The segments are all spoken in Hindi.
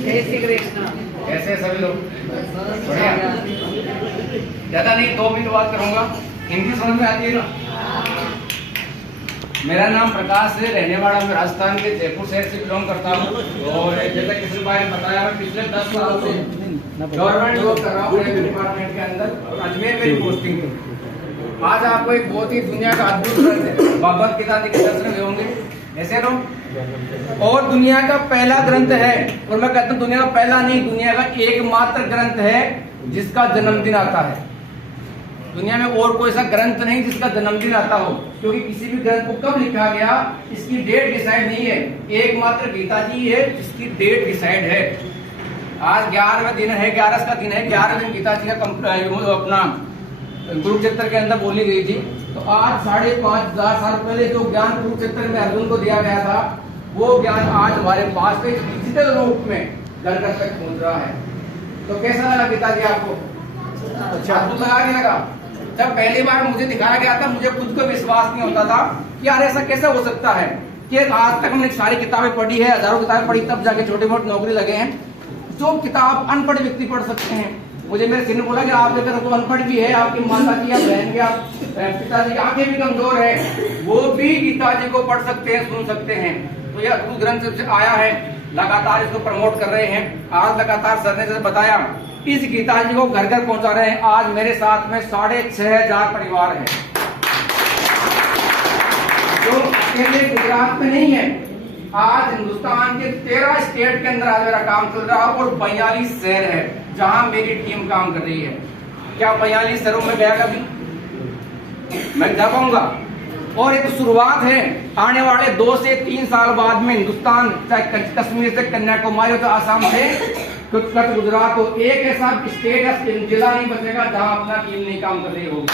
जय श्री कृष्ण। कैसे सभी लोग? बढ़िया। ज्यादा नहीं, 2 मिनट बात करूंगा। हिंदी समझ में आती है ना? मेरा नाम प्रकाश है, रहने वाला मैं राजस्थान के जयपुर शहर से बिलोंग करता हूँ। और जैसा किसी भाई ने बताया, मैं पिछले 10 साल से गवर्नमेंट जॉब कर रहा हूँ डिपार्टमेंट के अंदर, और अजमेर मेरी पोस्टिंग है। आज आपको एक बहुत ही दुनिया का अद्भुत ग्रंथ भगवत गीता जी के दर्शन होंगे, ऐसे लो। और दुनिया का पहला ग्रंथ है, और मैं कहता हूँ दुनिया का पहला नहीं, दुनिया का एकमात्र ग्रंथ है जिसका जन्मदिन आता है। दुनिया में और कोई ऐसा ग्रंथ नहीं जिसका जन्मदिन आता हो, क्योंकि किसी भी ग्रंथ को कब लिखा गया इसकी डेट डिसाइड नहीं है। एकमात्र गीता जी है जिसकी डेट डिसाइड है। आज 11वां दिन है, 11 का दिन है, 11वें दिन गीता जी का अपना कुरुक्षेत्र के अंदर बोली गई थी। तो आज 5,500 साल पहले जो ज्ञान कुरुक्षेत्र में अर्जुन को दिया गया था, वो ज्ञान आज हमारे पास में डिजिटल रूप में घर घर तक पहुंच रहा है। तो कैसा लगा गीता जी आपको? अच्छा, अद्भुत लगा। जब पहली बार मुझे दिखाया गया था, मुझे खुद को विश्वास नहीं होता था कि यार ऐसा कैसे हो सकता है कि आज तक हमने सारी किताबें पढ़ी है, हजारों किताबें पढ़ी, तब जाके छोटे मोटे नौकरी लगे हैं। जो किताब अनपढ़ व्यक्ति पढ़ सकते हैं, मुझे मेरे सिर ने बोला कि आप अगर तो अनपढ़ भी है, आपकी माता की या बहन की पिताजी की आंखें भी कमजोर है, वो भी गीता जी को पढ़ सकते हैं, सुन सकते हैं। तो यह अद्भुत ग्रंथ से आया है, लगातार इसको प्रमोट कर रहे हैं। आज लगातार सर ने जैसे बताया, इस गीता जी को घर घर पहुंचा रहे हैं। आज मेरे साथ में 6,500 परिवार है, जो अकेले गुजरात में नहीं है। आज हिंदुस्तान के 13 स्टेट के अंदर आज मेरा काम चल रहा है, और 42 शहर है जहां मेरी टीम काम कर रही है। क्या 42 शहरों में गया कभी? मैं जा पाऊंगा? और ये तो शुरुआत है। आने वाले 2 से 3 साल बाद में हिंदुस्तान, चाहे कश्मीर से कन्याकुमारी हो, तो आसाम से तक गुजरात हो, एक ऐसा स्टेट या जिला नहीं बचेगा जहां अपना टीम नहीं काम कर रही होगी।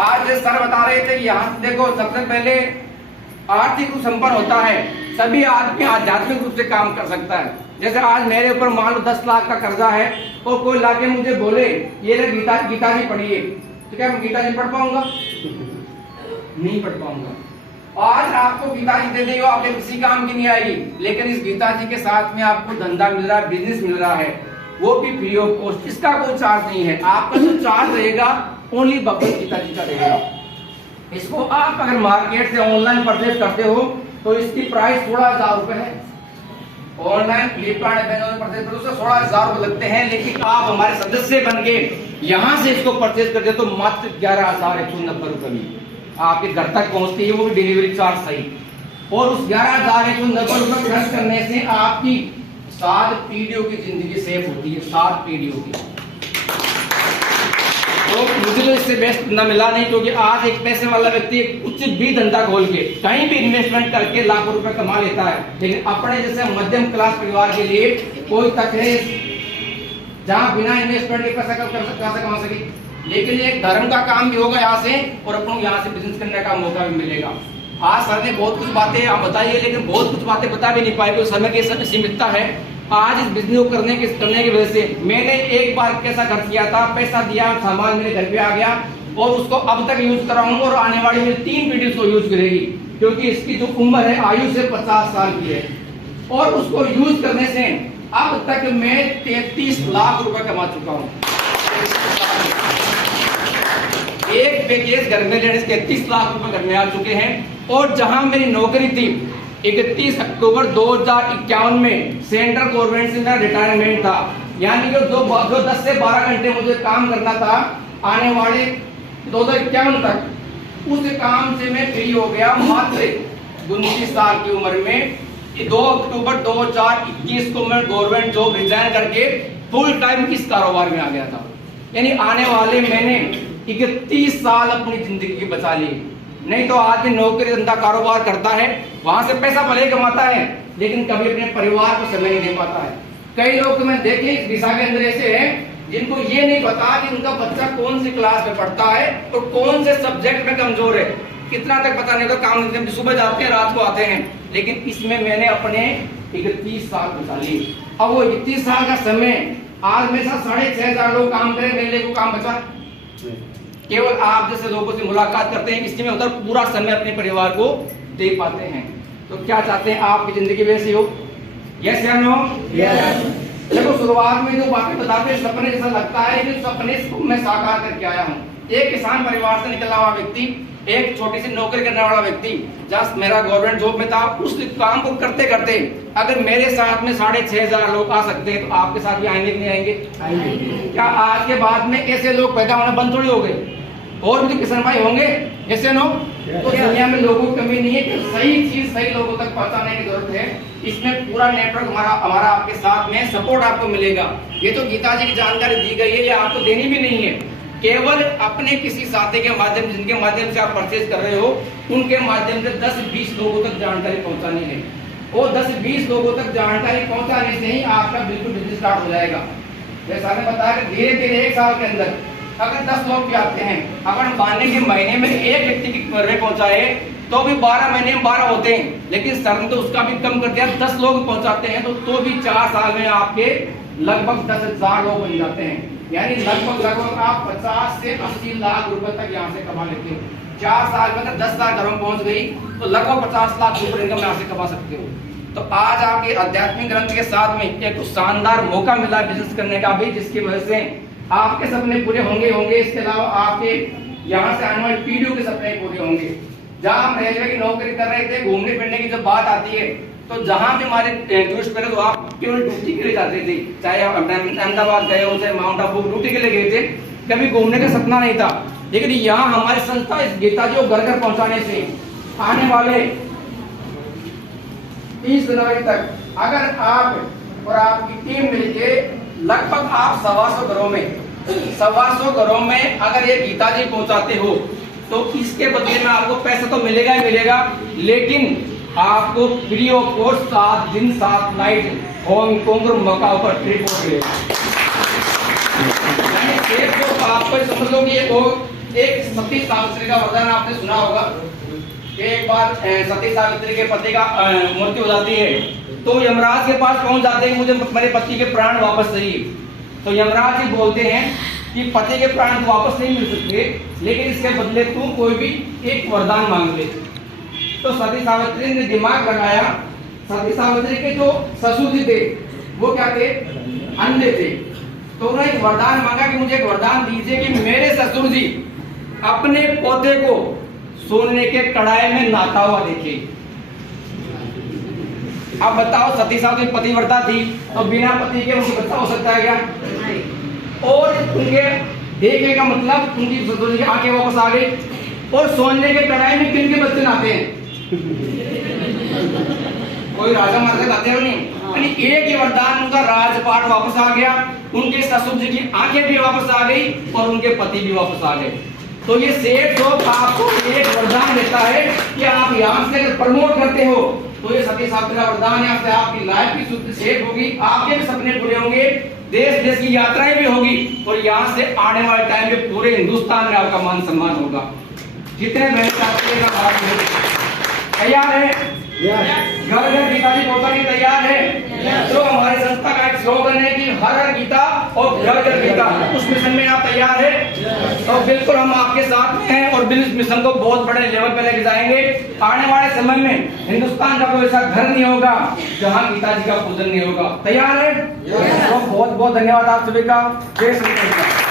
आज सर बता रहे थे, यहाँ देखो, सबसे पहले आर्थिक रूप संपन्न होता है, सभी आदमी आध्यात्मिक रूप से काम कर सकता है। जैसे आज मेरे ऊपर मान लो 10 लाख का कर्जा है, और कोई लाके मुझे बोले ये ले गीता जी पढ़िए, तो क्या मैं गीता जी पढ़ पाऊंगा? नहीं पढ़ पाऊंगा। आज आपको गीता जी दे दी हो, आपके किसी काम की नहीं आएगी, लेकिन इस गीता जी के साथ में आपको धंधा मिल रहा है, बिजनेस मिल रहा है, वो भी फ्री ऑफ कॉस्ट, इसका कोई चार्ज नहीं है। आपका जो चार्ज रहेगा ओनली भगवत गीता जी का रहेगा। इसको आप अगर मार्केट से ऑनलाइन परचेज करते हो तो इसकी प्राइस 16,000 रुपए है। ऑनलाइन फ्लिपकार्ट अमेज़न परचेज करते हो तो 16,000 रुपए लगते हैं, लेकिन आप हमारे सदस्य बन के यहाँ से इसको परचेज करते हो तो मात्र 11,190 रुपए में आपके घर तक पहुंचती है, वो भी डिलीवरी चार्ज सही। और उस 11,190 रुपए खर्च करने से आपकी 7 पीढ़ियों की जिंदगी सेफ होती है, 7 पीढ़ियों की। तो मुझे तो इससे बेस्ट धंधा मिला नहीं, क्योंकि आज एक पैसे वाला व्यक्ति कुछ भी धंधा खोल के कहीं भी इन्वेस्टमेंट करके लाखों रुपए कमा लेता है, लेकिन अपने जैसे मध्यम क्लास परिवार के लिए कोई तक है जहां बिना इन्वेस्टमेंट के पैसा कमा सके। लेकिन एक धर्म का काम भी होगा यहाँ से, और अपन यहाँ से बिजनेस करने का मौका भी मिलेगा। आज सर ने बहुत कुछ बातें आप बताइए, लेकिन बहुत कुछ बातें बता भी नहीं पाए, क्योंकि समय की सीमितता है। आज इस बिजनेस को करने की वजह से मैंने एक बार कैसा खर्च किया था, पैसा दिया, सामान मेरे घर पे आ गया, और उसको अब तक यूज कर रहा हूँ, और आने वाली मेरी 3 पीढ़ी उसको यूज करेगी, क्योंकि इसकी जो उम्र है आयु से 50 साल की है। और उसको यूज करने से अब तक मैं 33 लाख रुपए कमा चुका हूँ। एक पैकेज घर में लेने से 33 लाख रुपए घर में आ चुके हैं। और जहां मेरी नौकरी थी, 31 अक्टूबर 2051 में सेंट्रल गवर्नमेंट से मेरा रिटायरमेंट था, यानी कि जो 10 से 12 घंटे मुझे काम करना था आने वाले 2051 तक, उस काम से मैं फ्री हो गया मात्र 29 साल की उम्र में। 2 अक्टूबर 2021 को मैं गवर्नमेंट जॉब रिजाइन करके फुल टाइम किस कारोबार में आ गया था। यानी आने वाले मैंने 31 साल अपनी जिंदगी की बचा ली। नहीं तो आदमी नौकरी धंधा कारोबार करता है, वहां से पैसा भले कमाता है, लेकिन कभी अपने परिवार को समय नहीं दे पाता है। कई लोग तो मैं देखे इस दिशा के अंदर ऐसे हैं जिनको ये नहीं पता कि उनका बच्चा कौन सी क्लास में पढ़ता है और कौन से सब्जेक्ट में कमजोर है, कितना तक पता नहीं होता। काम सुबह जाते हैं, रात को आते हैं, लेकिन इसमें मैंने अपने 31 साल बचा ली। अब वो 31 साल का समय आज मेरे साथ 6,500 लोग काम करें, मेरे लिए को काम बचा। केवल आप जैसे लोगों से मुलाकात करते हैं, इसमें उधर पूरा समय अपने परिवार को दे पाते हैं। तो तो क्या चाहते हैं आपकी जिंदगी वैसी हो? यस या नो? देखो शुरुआत में जो बातें बताते हैं सपने जैसा लगता है, लेकिन सपने को मैं साकार करके आया हूँ। एक किसान परिवार से निकला हुआ व्यक्ति, एक छोटी सी नौकरी करने वाला व्यक्ति, जस्ट मेरा गवर्नमेंट जॉब में था, उस काम को करते करते अगर मेरे साथ में 6,500 लोग आ सकते हैं तो आपके साथ भी आएंगे कि नहीं आएंगे? क्या आज के बाद में ऐसे लोग पैदा होना बंद थोड़ी हो गए? और भी तो किसान भाई होंगे, ऐसे नो? तो दुनिया में लोगों की कमी नहीं है कि सही चीज सही लोगों तक पहुंचाने की जरूरत है। इसमें पूरा नेटवर्क हमारा आपके साथ में सपोर्ट आपको मिलेगा। ये तो गीता जी की जानकारी दी गई है, ये आपको देनी भी नहीं है। केवल अपने किसी साथी के माध्यम, जिनके माध्यम से आप परचेज कर रहे हो, उनके माध्यम से 10-20 लोगों तक जानकारी पहुंचानी है। वो 10-20 लोगों तक जानकारी पहुंचाने से ही आपका बिल्कुल बिजनेस स्टार्ट हो जाएगा। जैसा मैंने बताया कि धीरे धीरे 1 साल के अंदर अगर 10 लोग भी आते हैं, अगर मानने के महीने में एक व्यक्ति की घर में पहुंचाए तो भी 12 महीने में 12 होते हैं, लेकिन सर ने तो उसका भी कम कर दिया, 10 लोग पहुंचाते हैं तो भी 4 साल में आपके लगभग 10,000 लोग बन जाते हैं। यानी लगभग आप 50 से 80 लाख रुपए तक यहाँ से कमा लेते हो। 4 साल में अगर 10 लाख घरों पहुंच गई तो लगभग 50 लाख रुपए इनकम यहाँ से कमा सकते हो। तो आज आपके आध्यात्मिक ग्रंथ के साथ में एक शानदार मौका मिला बिजनेस करने का भी, जिसकी वजह से आपके सपने पूरे होंगे। इसके अलावा आपके यहाँ से आने वाली पीढ़ियों के सपने पूरे होंगे। जहाँ हम रेलवे की नौकरी कर रहे थे, घूमने फिरने की जब बात आती है तो जहाँ भी हमारे टूरिस्ट पहले तो आप केवल ड्यूटी के लिए जाते थे, चाहे आप अहमदाबाद गए हो, चाहे माउंट आबू ड्यूटी के लिए गए थे, कभी घूमने का सपना नहीं था। लेकिन यहाँ हमारी संस्था इस गीता जी को घर घर पहुँचाने से आने वाले 30 जनवरी तक अगर आप और आपकी टीम मिलके लगभग आप 125 घरों में अगर ये गीता जी पहुंचाते हो तो इसके बदले में आपको पैसा तो मिलेगा ही मिलेगा, लेकिन आपको फ्री ऑफ कॉस्ट 7 दिन 7 नाइट हांगकांग और मकाओ पर ट्रिप हो गए। तो आपको समझ लो कि एक सती सावित्री का वरदान आपने सुना होगा कि एक बार सती सावित्री के पति का मृत्यु हो जाती है तो यमराज के पास पहुंच जाते हैं, मुझे मेरे पति के प्राण वापस चाहिए। तो यमराज जी बोलते हैं कि पति के प्राण तो वापस नहीं मिल सकते, लेकिन इसके बदले तू कोई भी एक वरदान मांग ले। तो सती सावित्री ने दिमाग लगाया। सती सावित्री के जो ससुर जी थे वो क्या थे? अंधे थे। तो उन्होंने एक वरदान मांगा कि मुझे एक वरदान दीजिए कि मेरे ससुर जी अपने पोते को सोने के कढ़ाई में नहाता हुआ देखे। अब बताओ, सती सावित्री पतिव्रता थी और बिना पति के उनसे बच्चा हो सकता है क्या? और उनके देखने का मतलब उनकी ससुर की आंखें वापस आ गई। और सोने के कढ़ाई में किन के बच्चे नहाते हैं? कोई राजा महाराजा नहाते हो नहीं? यानी एक ही वरदान, उनका राजपाट वापस आ गया, उनके ससुर जी की आंखें भी वापस आ गई और उनके पति भी वापस आ गए। तो ये सेठ जो आपको एक वरदान देता है कि आप यहाँ से प्रमोट करते हो तो ये सती सावित्री का वरदान है, आपसे आपकी लाइफ की शुद्ध सेफ होगी, आपके भी सपने पूरे होंगे, देश देश की यात्राएं भी होगी और यहाँ से आने वाले टाइम में पूरे हिंदुस्तान में आपका मान सम्मान होगा। जितने तैयार है? घर घर गीता जी पहुंचाने तैयार है? तो हमारी संस्था का एक स्लोगन है कि हर हर गीता और घर घर गीता। उस मिशन में आप तैयार है? तो बिल्कुल हम आपके साथ में हैं और इस मिशन को बहुत बड़े लेवल पे लेके जाएंगे। आने वाले समय में हिंदुस्तान का कोई ऐसा घर नहीं होगा जहाँ गीता जी का पूजन नहीं होगा। तैयार है? तो बहुत बहुत धन्यवाद आप सभी का। जय श्री कृष्ण।